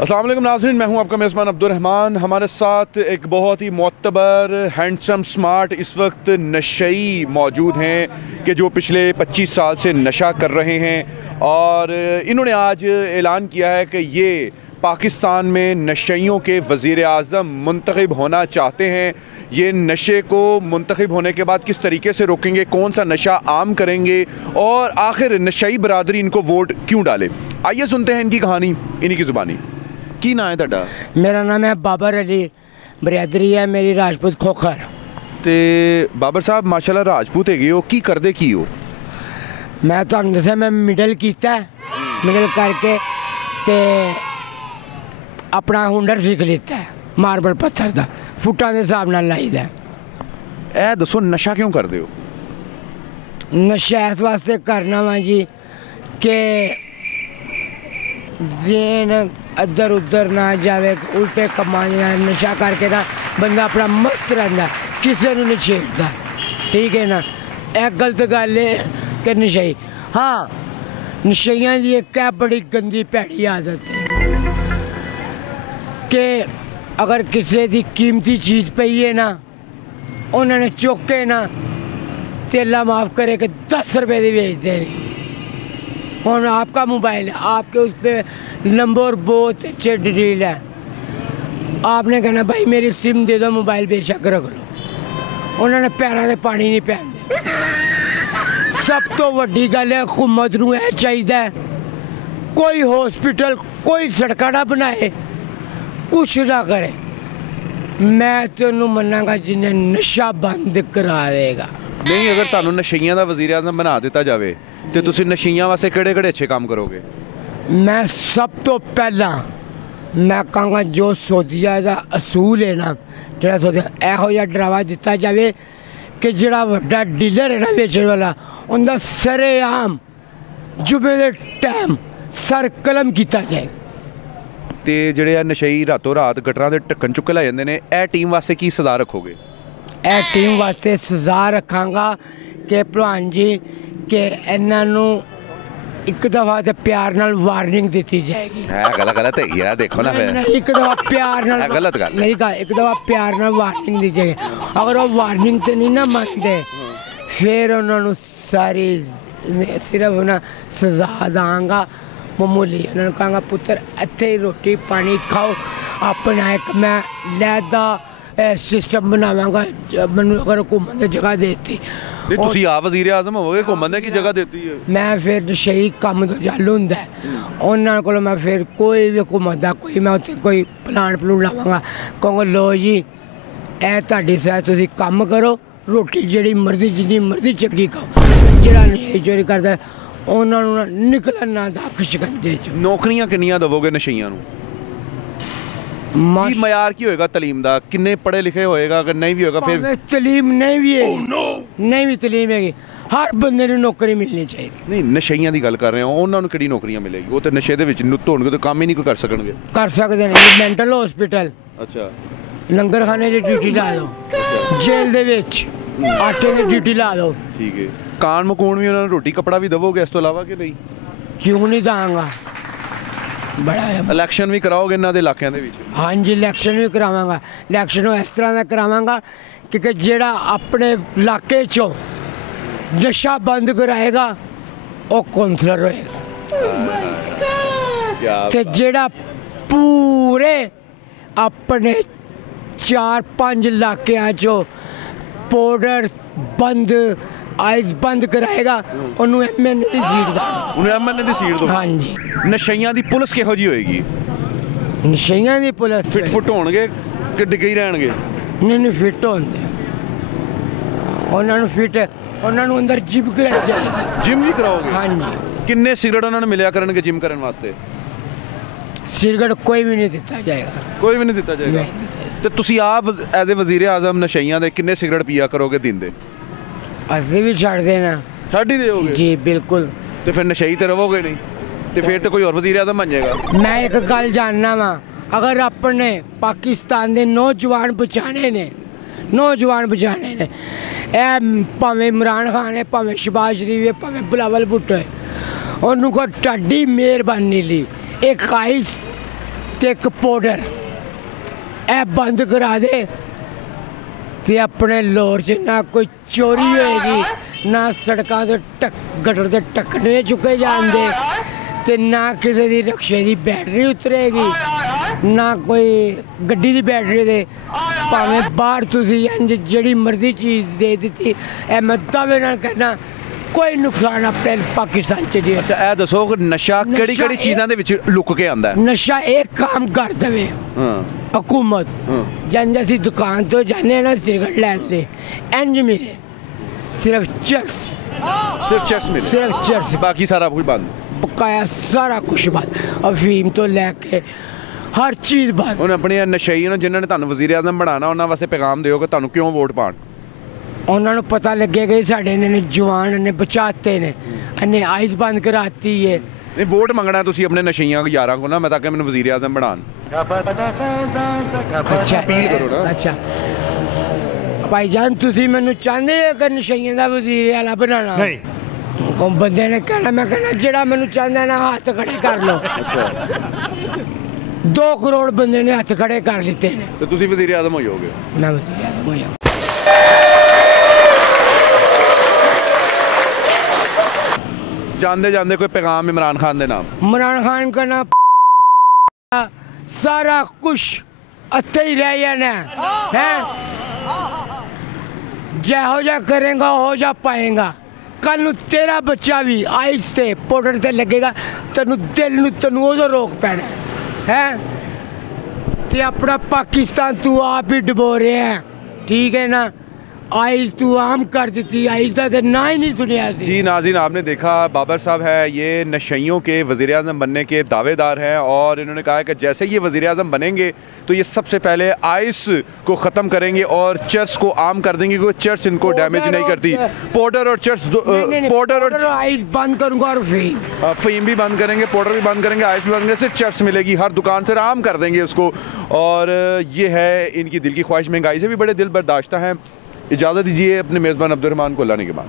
अस्सलाम वालेकुम नाज़रीन, मैं हूं आपका मेज़बान अब्दुल रहमान। हमारे साथ एक बहुत ही मोतबर, हैंडसम, स्मार्ट इस वक्त नशई मौजूद हैं कि जो पिछले 25 साल से नशा कर रहे हैं और इन्होंने आज ऐलान किया है कि ये पाकिस्तान में नशइयों के वज़ीर आज़म मुंतखब होना चाहते हैं। ये नशे को मुंतखब होने के बाद किस तरीके से रोकेंगे, कौन सा नशा आम करेंगे और आखिर नशई बरादरी इनको वोट क्यों डाले। आइए सुनते हैं इनकी कहानी इन्हीं की ज़ुबानी। की नाम है तुहाडा? मेरा नाम है बाबर अली, बरादरी है मेरी राजपूत खोखर। ते बाबर साहब माशाल्लाह राजपूत है हो, की करदे की हो? मैं तुहानू दस्सिया मैं मिडल किया, मिडल करके ते अपना हुनर सीख लिता है मार्बल पत्थर का फुटा के हिसाब नाल लाईदा। ए दसो नशा क्यों करदे हो? नशा इस वास्ते करना वा जी कि ज़हन इधर उधर ना जाए, उल्टे कमा नशा करके ना बंदा अपना मस्त रहता, किसी को नहीं छेड़ता। ठीक है ना, एक गलत गल है कि नशई, हाँ नशइयां की एक बड़ी गंदी भैड़ी आदत है कि अगर किसी की कीमती चीज़ पई है ना, उन्होंने चुक के ना तेला माफ़ करे कि 10 रुपये की बेचते नहीं। और आपका मोबाइल है, आपके उस पर नंबर बहुत अच्छे डिटेल है, आपने कहना भाई मेरी सिम दे दो, मोबाइल बेशक रख लो। उन्होंने पैरों से पानी नहीं पहनते। सब तो वड्डी गल है, हुकूमत नूं यह चाहिए कोई हॉस्पिटल, कोई सड़क ना बनाए, कुछ ना करे। मैं तेनू मनांगा जिन्हें नशा बंद करा देगा। नहीं, अगर तुहानू नशइयां दा वज़ीर आज़म बना दिता जाए तो तुसीं नशइयां वास्ते किहड़े-किहड़े अच्छे काम करोगे? मैं सब तो पहला मैं कहूँगा जो सौदिया का असूल है ना, जो सौदिया यहो जिहा डरावा दिता जाए कि जिहड़ा वड्डा डीलर है ना बेचने वाला, उनका सरेआम जुमे के टाइम सर कलम किया जाए। ते जिहड़े नशई रातों रात गटरां दे ढक्कन चुक के लै जांदे ने, ए टीम वास्ते की सज़ा रखोगे? ए टीम वास्ते सज़ा रखांगा कि भलवान जी कि इन्हों एक दफ़ा तो प्यार नाल वार्निंग दी जाएगी। गलत है यार, देखो ना फिर एक दफ़ा प्यार नाल गलत गल मेरी गल, एक दफ़ा प्यार नाल वार्निंग दी जाएगी। अगर वो वार्निंग तो नहीं ना मानते, फिर उन्होंने सारी सिर्फ ना सज़ा दांगा मामूली। उन्होंने कहा पुत्र इत्थे ही रोटी पानी खाओ, अपना एक मैं लैदा सिस्टम बनावांगा। मैनू अगर हुकूमत ने जगह देती, तुसीं आप वज़ीर आज़म होवोगे, हुकूमत ने की जगह देती है? मैं फिर नशई कम तो चालू होंदा है उन्होंने को, मैं फिर कोई भी हुकूमत का कोई मैं उत्थे कोई प्लान प्लून लावांगा, कहूँगा लो जी ए तुहाडी साइड तुसीं कम करो, रोटी जिहड़ी मर्जी जिन्नी मर्जी चंगी खाओ। जिहड़ा नशई चोरी करदा उन्होंने निकलन ना दा शिकंजे च। नौकरियां किन्नियां दवोगे नशइयां नूं? मयार की होएगा तलीम दा? किन्ने पढ़े लिखे होएगा? अगर नहीं भी होगा फिर तलीम नहीं भी है, नहीं भी तलीम है, हर बंदे नूं नौकरी मिलनी चाहिए। नहीं, नशइयां दी गल कर रहे हो, उन्होंने किहड़ी नौकरियां मिलेगी? वो तो नशे दे विच लुत्त होणगे तो काम ही नहीं कोई कर सकणगे। कर सकते हैं मैंटल हॉस्पिटल, अच्छा लंगर खाने की ड्यूटी ला दो, जेल दे विच आटे की ड्यूटी ला दो। ठीक है, कान मकून भी उन्होंने रोटी कपड़ा भी दवोगे इस तो अलावा कि नहीं? क्यों नहीं दांगा, बड़ा है। इलैक्शन भी कराओगे इन्हां दे इलाकिਆਂ दे विच? हाँ जी, इलैक्शन भी करावांगा। इलैक्शन इस तरह का करावांगा कि जिहड़ा अपने इलाके चो नशा बंद कराएगा वो कौंसलर होएगा, ते जिहड़ा पूरे अपने 4-5 इलाकिਆਂ चो पाउडर बंद आइस बंद कराएगा उन्होंने MNA की सीट दो। उन्हें MNA की सीट दो? हाँ जी। नशइयां दी पुलिस किहो जी होएगी? नशइयां दी पुलिस फिट फुट होणगे कि डिगे ही रहणगे? नहीं फिट होंदे, उन्होंने फिट, उन्होंने अंदर जिम कराई जाएगी। जिम भी कराओगे? हाँ जी। किन्ने सिगरेट उन्होंने मिलिया करनगे जिम करने वास्ते? सिगरेट कोई भी नहीं दिता जाएगा। कोई भी नहीं दिता जाएगा? तो तुसीं आप एज ए वज़ीर आज़म नशइयां दे किन्ने सिगरेट पिया करोगे दिन दे? असीं भी छड़ देना। छड़ ही दोगे जी बिल्कुल। तो फिर नशई तो रहोगे नहीं, तो फिर तो कोई और वज़ीर आज़म बन जाएगा। मैं एक गल जानना वा, अगर अपने पाकिस्तान के नौजवान बचाने ने, नौजवान बचाने ने, भावें इमरान खान है, भावें शहबाज शरीफ है, भावें बिलावल भुट्टो है, उन्होंने को टाडी मेहरबानी ली एक आइस ਤੇ ਇੱਕ ਪਾਊਡਰ ਇਹ ਬੰਦ ਕਰਾ ਦੇ ਤੇ ਆਪਣੇ ਲੋਰ 'ਚ ਨਾ ਕੋਈ ਚੋਰੀ ਹੋਏਗੀ, ਨਾ ਸੜਕਾਂ ਦੇ ਗਟਰ ਦੇ ਟੱਕਣੇ ਚੁੱਕੇ ਜਾਂਦੇ, ਤੇ ਨਾ ਕਿਸੇ ਦੀ ਰਕਸ਼ੇ ਦੀ ਬੈਟਰੀ ਉਤਰੇਗੀ, ਨਾ ਕੋਈ ਗੱਡੀ ਦੀ ਬੈਟਰੀ ਦੇ ਭਾਵੇਂ ਬਾਹਰ ਤੁਸੀਂ ਇੰਝ ਜਿਹੜੀ ਮਰਜ਼ੀ ਚੀਜ਼ ਦੇ ਦਿੱਤੀ, ਇਹ ਮੈਂ ਦਾਅਵੇ ਨਾਲ ਕਹਿਣਾ ਕੋਈ ਨੁਕਸਾਨ ਆਪਣੇ ਪਾਕਿਸਤਾਨ 'ਚ ਨਹੀਂ। ਅੱਛਾ ਇਹ ਦੱਸੋ ਕਿ ਨਸ਼ਾ ਕਿਹੜੀ ਕਿਹੜੀ ਚੀਜ਼ਾਂ ਦੇ ਵਿੱਚ ਲੁਕ ਕੇ ਆਂਦਾ ਹੈ? ਨਸ਼ਾ ਇੱਕ ਕੰਮ ਕਰ ਦੇਵੇ हुकूमत, जन जैसी दुकान तो जाने ना सिगरेट लेते इंज मिले सिर्फ चर्स, सिर्फ चर्स, बाकी सारा कुछ बंद, बकाया सारा कुछ बंद, अफीम तो लैके हर चीज़ बंद। ਹੁਣ ਆਪਣੇ ਨਸ਼ਈ ਨੂੰ ਜਿਨ੍ਹਾਂ ਨੇ ਤੁਹਾਨੂੰ ਵਜ਼ੀਰ ਆਜ਼ਮ ਬਣਾਉਣਾ ਉਹਨਾਂ ਵਾਸਤੇ ਪੈਗਾਮ ਦਿਓ ਕਿ ਤੁਹਾਨੂੰ ਕਿਉਂ ਵੋਟ ਪਾਣ। ਉਹਨਾਂ ਨੂੰ ਪਤਾ ਲੱਗੇਗਾ ਕਿ ਸਾਡੇ ਨੇ ਜਵਾਨ ਨੇ ਬਚਾਤੇ ਨੇ, ਇਹਨੇ ਆਈਜ਼ ਬੰਦ ਕਰਾਤੀ ਹੈ। ਨਹੀਂ ਵੋਟ ਮੰਗਣਾ ਤੁਸੀਂ ਆਪਣੇ ਨਸ਼ਈਆਂ ਯਾਰਾਂ ਕੋ ਨਾ, ਮੈਂ ਤਾਂ ਕਿ ਮੈਨੂੰ ਵਜ਼ੀਰ ਆਜ਼ਮ ਬਣਾਉਣ। अच्छा अच्छा भाईजान तुसी मैनू चाहते हो कि नशइयां दा वजीर आला बनाना? नहीं बंदे ने कहना, मैं कहना जेड़ा मैनू चाहता ना हाथ खड़े कर लो। 2 करोड़ बंदे ने हाथ खड़े कर लिते ने, तो तुसी वजीर आजम हो जाओगे? मैं वजीर आजम हो जाऊँ। जानते जानते कोई पैगाम इमरान खान दे नाम? इमरान खान का नाम सारा कुछ अच्छे ही रह जाना है, जहो जा करेगा हो जा पाएगा। कल नू तेरा बच्चा भी आइस से पाउडर से लगेगा, तेनू दिल नू तेनू उदों रोक पैना है। ते अपना पाकिस्तान तू आप ही डबो रहे हैं, ठीक है ना? आइज तू आम कर देती, आइज का तो ना ही नहीं सुनिया। जी नाज़रीन आपने देखा बाबर साहब है ये नशइयों के वज़ीर आज़म बनने के दावेदार हैं, और इन्होंने कहा है कि जैसे ये वज़ीर आज़म बनेंगे तो ये सबसे पहले आइस को ख़त्म करेंगे और चर्च को आम कर देंगे, क्योंकि चर्च इनको डैमेज नहीं करती। पाउडर और चर्च, पाउडर और आइस बंद करूँगा और फ़ीम भी बंद करेंगे, पाउडर भी बंद करेंगे, आइस भी बंद करेंगे, सिर्फ चर्च मिलेगी हर दुकान से, आम कर देंगे उसको। और ये है इनकी दिल की ख्वाहिश। महंगाई से भी बड़े दिल बर्दाश्ता हैं। इजाज़त दीजिए अपने मेज़बान अब्दुल रहमान को लाने के बाद।